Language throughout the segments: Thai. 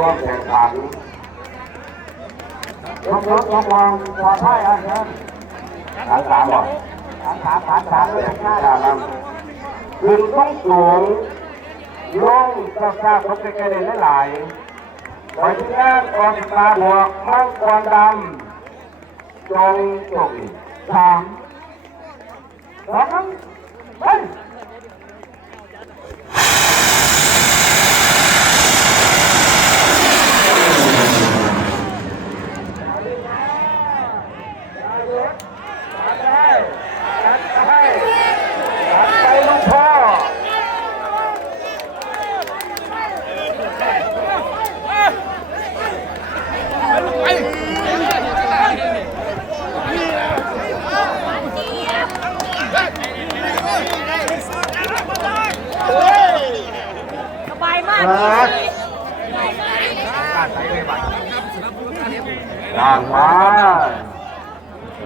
ร่วมแข่งขันยกยกยกวางปลอดภัยอะครับฐานสามบ่ฐานสามฐานสามเลยข้าครับขึ้นต้องสูงลงกระชากเขาใกล้ๆได้หลายๆไปที่แรกกองตาบวกมังกรดำจงจงสามสองไปไปลูกพ่อ สบายมาก ต่างมา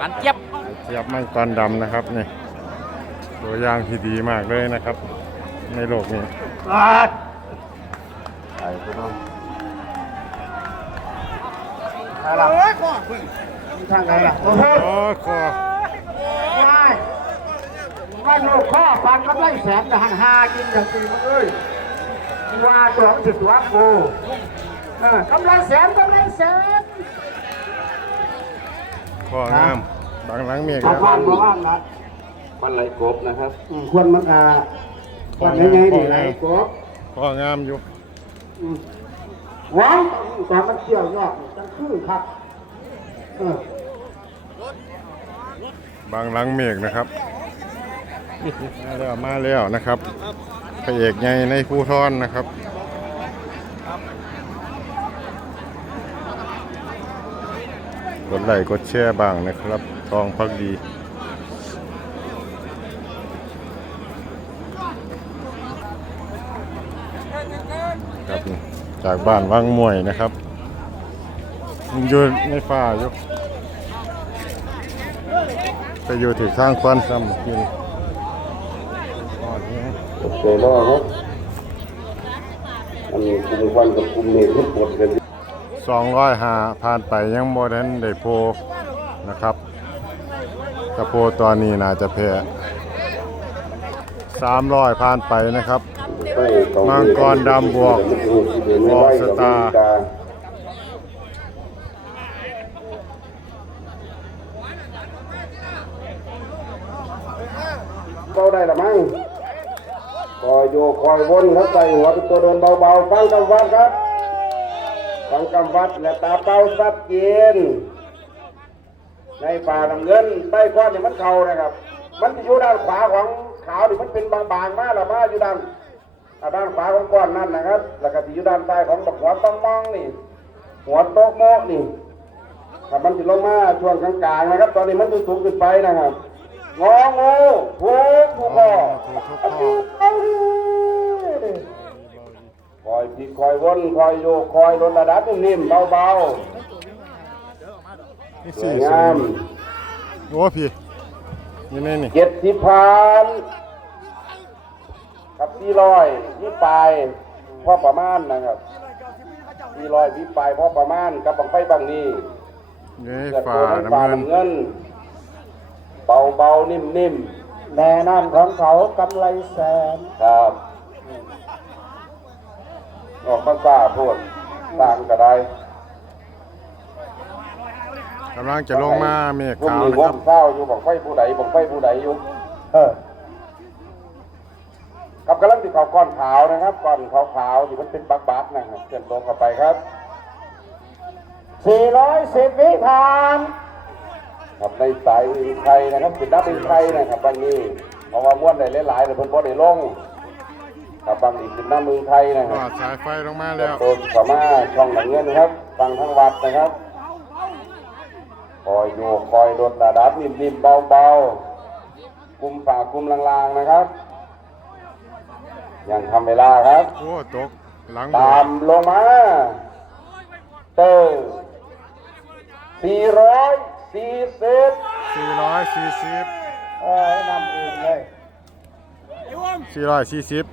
มันเจี๊ยบเสียบมังกรดำนะครับนี่ตัวอย่างที่ดีมากเลยนะครับ ในโลกนี้ไปพี่น้องทางไหนล่ะโอ้โหคอว่าลูกพ่อฟันก็ได้แสนแต่หันหากินอย่างตีมึงเอ้ย ว่าสองสิบตัวกูเออกำไรแสนกำไรแสนคองามบางหลังเมฆชาวแล้วบ้านมาบ้านนะมันไหลกบนะครับอืมควรมันอ่าวันนี้ไงนี่ไรกบคองามอยู่อืมหวังตอนมันเที่ยวยอดนี่จังคือครับเออบางหลังเมฆนะครับมาแล้วมาแล้วนะครับ พระเอกใหญ่ในภูทรนนะครับกดไลค์กดแชร์บ้างนะครับทองพักดีครับจากบ้านวังมวยนะครับอยู่ในฟ้าอยู่ไปอยู่ถึงข้างควันซ้ำกิน อ่อนนี้เจรอครับอันนี้คุมควันกับคุมเมฆที่ปวดกันสองร้อยหาผ่านไปยังโมเดนได้โพนะครับกระโพตัวนี้น่าจะแพ้สามร้อยผ่านไปนะครับมังกรดำบวกบวกสตาร์เบาได้ละมั้งค อยโยคอยวนครับใส่หัวเป็นตัวเดินเบาๆฟังกำวัดครับฟังกำวัดและตาเป้าซัดเกียนในป่าน้ำเงินใต้ก้อนเนี่ยมันเข่านะครับ มันจะอยู่ด้านขวาของขาวนี่มันเป็นบางๆมากละมาอยู่ด้านอ่าด้านขวาของก้อนนั่นนะครับ แล้วก็ที่อยู่ด้านใต้ของบักหัวต้องมองนี่หัวโต๊ะโมะนี่ถ้ามันจะลงมาช่วงกลางๆนะครับ ตอนนี้มันจะสูงขึ้นไปนะครับงองูถูกถูกคอถูก ทุกข้อคอยพลิกคอยวนคอยโยกคอยลดระดับนิ่มๆเบานี่ๆสวสี่ยศูงามนย์โอ้พี่นี่นี่นี่เจ็ดสิบพันกับสี่ร้อยยี่ปลายพ่อประมาณนะครับสี่ร้อยยี่ปลายพ่อประมาณกับบังไฟบางนี้อยู่ในเกิดฟ้าตัวน้ำน้ำฟ้าเงินน้ำเงิน เบาเบาๆนิ่มๆแน่นอนของเขากำไรแสนครับ ออกมาซาพูดสร้างก็ได้กำลังจะลงมาเมฆพวกขาวนี้นะวครับงเศร้าอยู่บังไฟผู้ใดบังไฟผู้ใดอยู่เออกับกำลังติดเขาก้อนขาวนะครับก้อนขาวขาวๆที่มันเป็นบักบักๆนะครับเชิญตรงเข้าไปครับ 410 วิผ่านครับในสายอื่นไทยนะครับติดดับเป็นไทยนะครับบางนี้เพราะว่าม้วนได้หลายๆแต่เพิ่นบ่ได้ลง กับบางอีกเป็นหน้ามือไทยนะคก็รับสายไฟลงมาแล้วโตสามารถช่องหนังเงินนะครับ ฟังทั้งวัดนะครับ คอยโยกคอยลดระดับนิ่มๆเบาๆคุมฝ่าคุมลางๆนะครับยังทำเวลาครับ โอ้ตกหลังบตาวมลงมา เตอร์สี่ร้อยสี่สิบสี่ร้อยสี่สิบเอ้ยนำอื่นเลยสี่ร้อยสี่สิบ